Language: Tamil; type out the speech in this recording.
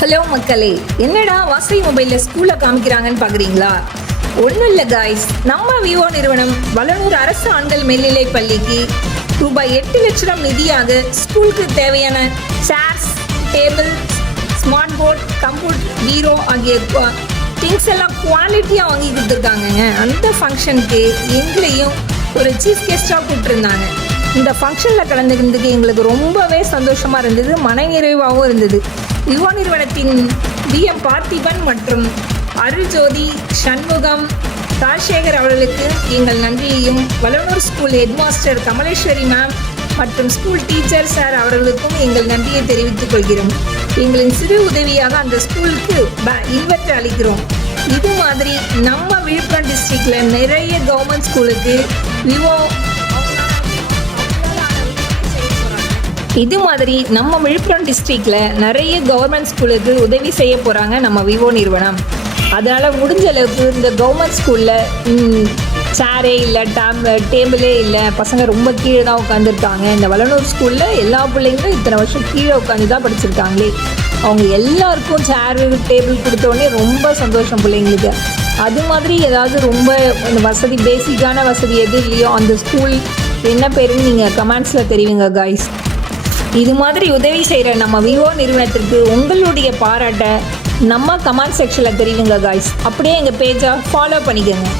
ஹலோ மக்களே, என்னடா வாசை மொபைலில் ஸ்கூலில் காமிக்கிறாங்கன்னு பார்க்குறீங்களா? ஒன்றும் இல்லை காய்ஸ், நம்ம விவோ நிறுவனம் வளனூர் அரசு ஆண்கள் மேல்நிலைப் பள்ளிக்கு ரூபாய் 8 லட்சம் நிதியாக ஸ்கூலுக்கு தேவையான chairs, table, smart board, computer, பீரோ ஆகிய திங்ஸ் எல்லாம் குவாலிட்டியாக வாங்கி கொடுத்துருக்காங்கங்க. அந்த ஃபங்க்ஷனுக்கு எங்களையும் ஒரு சீஃப் கெஸ்ட்டாக கூப்பிட்டுருந்தாங்க. இந்த ஃபங்க்ஷனில் கலந்துக்கிறதுக்கு எங்களுக்கு ரொம்பவே சந்தோஷமாக இருந்தது, மனநிறைவாகவும் இருந்தது. விவோ நிறுவனத்தின் பிஎம் பார்த்திபன் மற்றும் அருள்ஜோதி, சண்முகம், ராஜசேகர் அவர்களுக்கு எங்கள் நன்றியையும், Valanur school headmaster Kamaleswari ma'am மற்றும் ஸ்கூல் டீச்சர் சார் அவர்களுக்கும் எங்கள் நன்றியை தெரிவித்துக் கொள்கிறோம். எங்களின் சிறு உதவியாக அந்த ஸ்கூலுக்கு இன்வெர்டர் அளிக்கிறோம். இது மாதிரி நம்ம விழுப்புரம் டிஸ்ட்ரிக்டில் நிறைய கவர்மெண்ட் ஸ்கூலுக்கு விவோ இது மாதிரி நம்ம விழுப்புரம் டிஸ்ட்ரிக்டில் நிறைய கவர்மெண்ட் ஸ்கூலுக்கு உதவி செய்ய போகிறாங்க நம்ம விவோ நிறுவனம். அதனால் முடிஞ்ச அளவுக்கு இந்த கவர்மெண்ட் ஸ்கூலில் சேரே இல்லை, டேபிளே இல்லை, பசங்க ரொம்ப கீழே தான் உட்காந்துருக்காங்க. இந்த வளனூர் ஸ்கூலில் எல்லா பிள்ளைங்களும் இத்தனை வருஷம் கீழே உட்காந்து தான் படிச்சிருக்காங்களே. அவங்க எல்லாருக்கும் சேரு, டேபிள் கொடுத்தோடனே ரொம்ப சந்தோஷம் பிள்ளைங்களுக்கு. அது மாதிரி ஏதாவது ரொம்ப வசதி, பேசிக்கான வசதி எது இல்லையோ அந்த ஸ்கூல் என்ன பேருன்னு நீங்கள் கமெண்ட்ஸில் தெரிவிங்க காய்ஸ். இது மாதிரி உதவி செய்கிற நம்ம விவோ நிறுவனத்திற்கு உங்களுடைய பாராட்டை நம்ம கமெண்ட் செக்ஷனில் தெரிவிங்க காய்ஸ். அப்படியே எங்கள் பேஜை ஃபாலோ பண்ணிக்கோங்க.